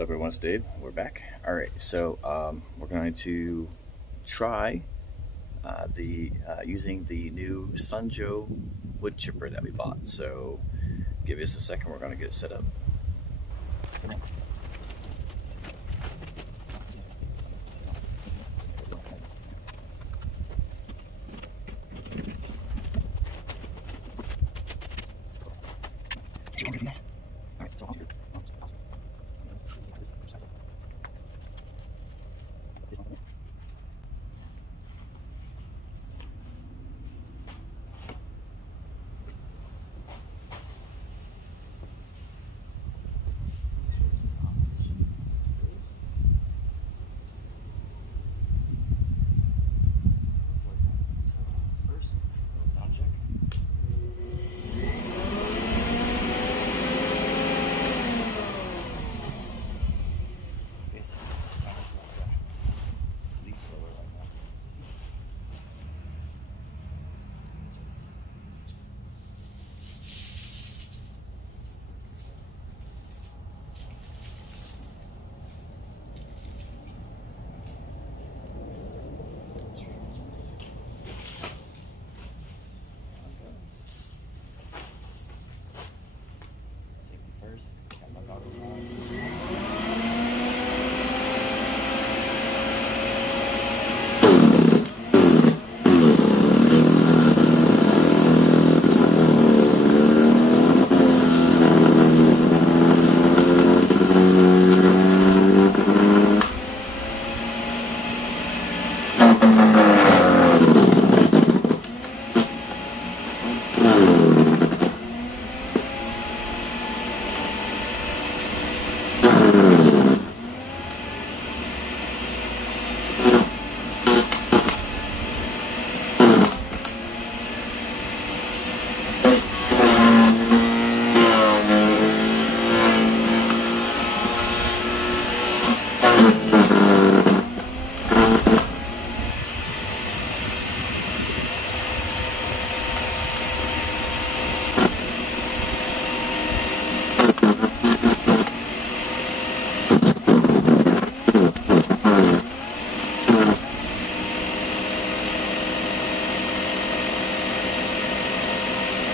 What's up, everyone? It's Dave. We're back. All right, so we're going to try using the new Sunjo wood chipper that we bought. So give us a second. We're going to get it set up.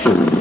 You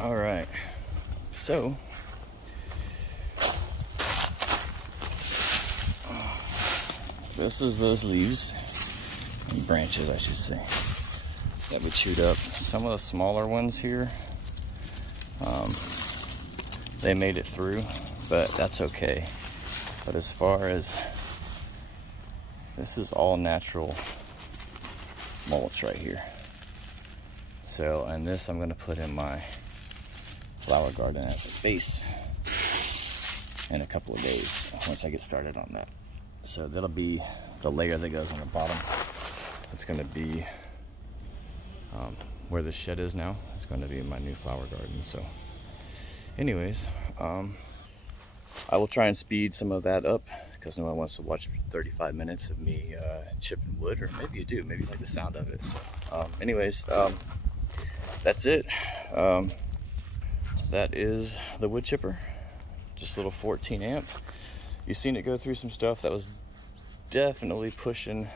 All right, so this is those leaves, and branches I should say, that we chewed up. Some of the smaller ones here, they made it through, but that's okay. But as far as, this is all natural mulch right here. So, and this I'm gonna put in my flower garden as a base in a couple of days once I get started on that. So that'll be the layer that goes on the bottom. It's gonna be where the shed is now. It's gonna be my new flower garden. So anyways, I will try and speed some of that up because no one wants to watch 35 minutes of me chipping wood, or maybe you do, maybe you like the sound of it. So anyways, that's it. That is the wood chipper, just a little 14 amp. You've seen it go through some stuff that was definitely pushing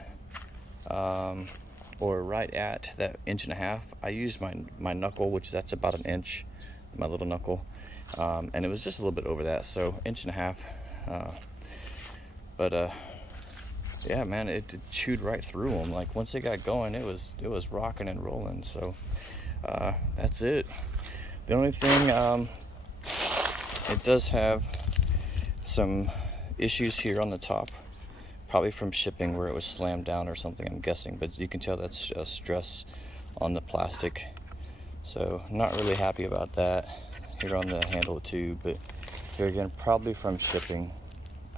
or right at that 1.5 inches. I used my knuckle, which that's about 1 inch, my little knuckle, and it was just a little bit over that, so 1.5 inches. But yeah, man, it chewed right through them. Like once it got going, it was rocking and rolling. So that's it. The only thing, it does have some issues here on the top, probably from shipping where it was slammed down or something, I'm guessing, but you can tell that's stress on the plastic. So not really happy about that here on the handle too, but here again, probably from shipping.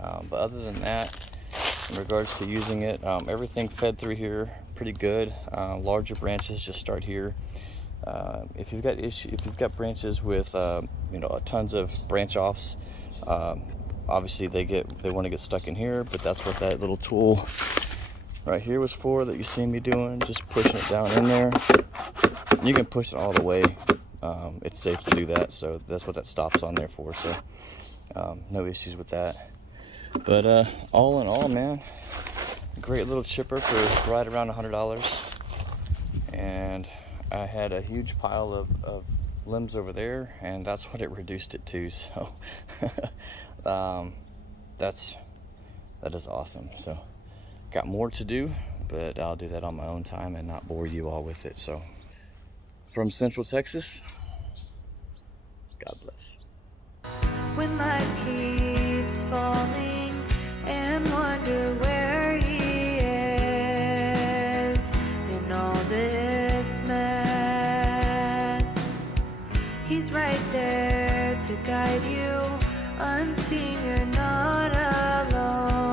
But other than that, in regards to using it, everything fed through here pretty good. Larger branches just start here. If you've got branches with you know, tons of branch offs, obviously they want to get stuck in here, but that's what that little tool right here was for, that you see me doing, just pushing it down in there. You can push it all the way. It's safe to do that, so that's what that stops on there for. So no issues with that. But all in all, man, great little chipper for right around $100. And I had a huge pile of limbs over there, and that's what it reduced it to. So that is awesome. So got more to do, but I'll do that on my own time and not bore you all with it. So from Central Texas, God bless. When life keeps falling and wonder where he is in all this mess, he's right there to guide you. Unseen, you're not alone.